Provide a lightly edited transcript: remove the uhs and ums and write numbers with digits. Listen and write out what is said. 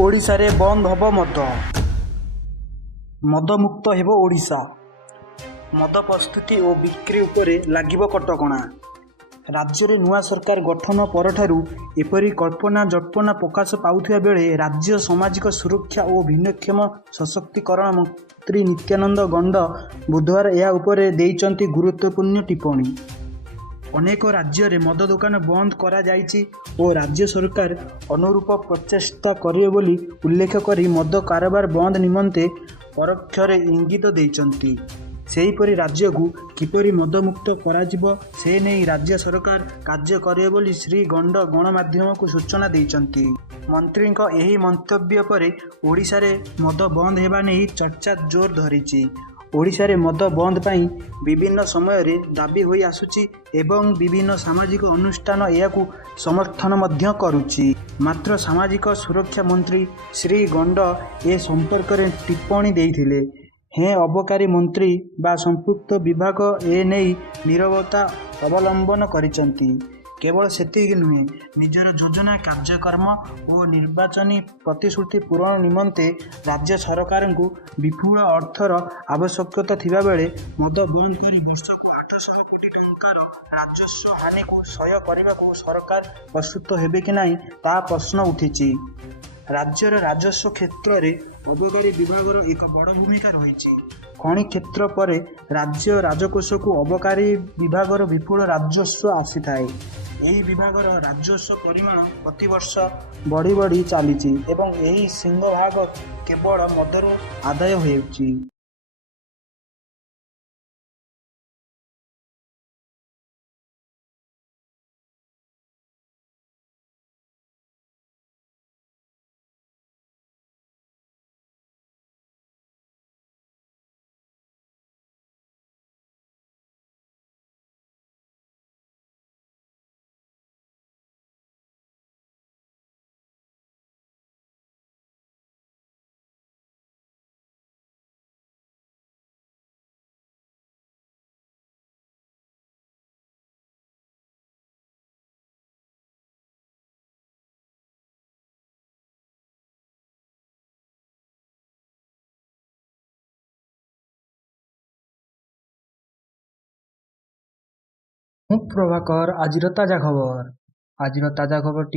ଓଡ଼ିଶାରେ ବନ୍ଦ ହେବ ମଦ। ମଦମୁକ୍ତ ହେବ ଓଡ଼ିଶା। ମଦ ପ୍ରସ୍ତୁତି ଓ ବିକ୍ରି ଉପରେ ଲାଗିବ କଟକଣା। ରାଜ୍ୟରେ ନୂଆ ସରକାର ଗଠନ ପରଠାରୁ ଏପରି କଳ୍ପନା ଜଳ୍ପନା ପ୍ରକାଶ ପାଉଥିବା ବେଳେ ରାଜ୍ୟ ସାମାଜିକ ସୁରକ୍ଷା ଓ ଭିନ୍ନକ୍ଷମ ସଶକ୍ତିକରଣ ମନ୍ତ୍ରୀ ନିତ୍ୟାନନ୍ଦ ଗଣ୍ଡ ବୁଧବାର ଏହା ଉପରେ ଦେଇଛନ୍ତି ଗୁରୁତ୍ୱପୂର୍ଣ୍ଣ ଟିପ୍ପଣୀ। ଅନେକ ରାଜ୍ୟରେ ମଦ ଦୋକାନ ବନ୍ଦ କରାଯାଇଛି ଓ ରାଜ୍ୟ ସରକାର ଅନୁରୂପ ପ୍ରଚେଷ୍ଟା କରିବେ ବୋଲି ଉଲ୍ଲେଖ କରି ମଦ କାରବାର ବନ୍ଦ ନିମନ୍ତେ ପରୋକ୍ଷରେ ଇଙ୍ଗିତ ଦେଇଛନ୍ତି। ସେହିପରି ରାଜ୍ୟକୁ କିପରି ମଦମୁକ୍ତ କରାଯିବ ସେ ନେଇ ରାଜ୍ୟ ସରକାର କାର୍ଯ୍ୟ କରିବେ ବୋଲି ଶ୍ରୀ ଗଣ୍ଡ ଗଣମାଧ୍ୟମକୁ ସୂଚନା ଦେଇଛନ୍ତି। ମନ୍ତ୍ରୀଙ୍କ ଏହି ମନ୍ତବ୍ୟ ପରେ ଓଡ଼ିଶାରେ ମଦ ବନ୍ଦ ହେବା ନେଇ ଚର୍ଚ୍ଚା ଜୋର ଧରିଛି। ଓଡ଼ିଶାରେ ମଦ ବନ୍ଦ ପାଇଁ ବିଭିନ୍ନ ସମୟରେ ଦାବି ହୋଇ ଆସୁଛି ଏବଂ ବିଭିନ୍ନ ସାମାଜିକ ଅନୁଷ୍ଠାନ ଏହାକୁ ସମର୍ଥନ ମଧ୍ୟ କରୁଛି। ମାତ୍ର ସାମାଜିକ ସୁରକ୍ଷା ମନ୍ତ୍ରୀ ଶ୍ରୀ ଗଣ୍ଡ ଏ ସମ୍ପର୍କରେ ଟିପ୍ପଣୀ ଦେଇଥିଲେ ହେଁ ଅବକାରୀ ମନ୍ତ୍ରୀ ବା ସମ୍ପୃକ୍ତ ବିଭାଗ ଏ ନେଇ ନୀରବତା ଅବଲମ୍ବନ କରିଛନ୍ତି। କେବଳ ସେତିକି ନୁହେଁ, ନିଜର ଯୋଜନା କାର୍ଯ୍ୟକ୍ରମ ଓ ନିର୍ବାଚନୀ ପ୍ରତିଶ୍ରୁତି ପୂରଣ ନିମନ୍ତେ ରାଜ୍ୟ ସରକାରଙ୍କୁ ବିପୁଳ ଅର୍ଥର ଆବଶ୍ୟକତା ଥିବାବେଳେ ମଦ ବନ୍ଦ କରି ବର୍ଷକୁ 800 କୋଟି ଟଙ୍କାର ରାଜସ୍ୱ ହାନିକୁ ସହ୍ୟ କରିବାକୁ ସରକାର ପ୍ରସ୍ତୁତ ହେବେ କି ନାହିଁ ତାହା ପ୍ରଶ୍ନ ଉଠିଛି। ରାଜ୍ୟର ରାଜସ୍ୱ କ୍ଷେତ୍ରରେ ଅବକାରୀ ବିଭାଗର ଏକ ବଡ଼ ଭୂମିକା ରହିଛି। ଖଣି କ୍ଷେତ୍ର ପରେ ରାଜ୍ୟ ରାଜକୋଷକୁ ଅବକାରୀ ବିଭାଗର ବିପୁଳ ରାଜସ୍ୱ ଆସିଥାଏ। ଏହି ବିଭାଗର ରାଜସ୍ୱ ପରିମାଣ ପ୍ରତିବର୍ଷ ବଢ଼ି ବଢ଼ି ଚାଲିଛି ଏବଂ ଏହି ସିଂହଭାଗ କେବଳ ମଦରୁ ଆଦାୟ ହେଉଛି। ମୁଁ ପ୍ରଭାକର, ଆଜିର ତାଜା ଖବର।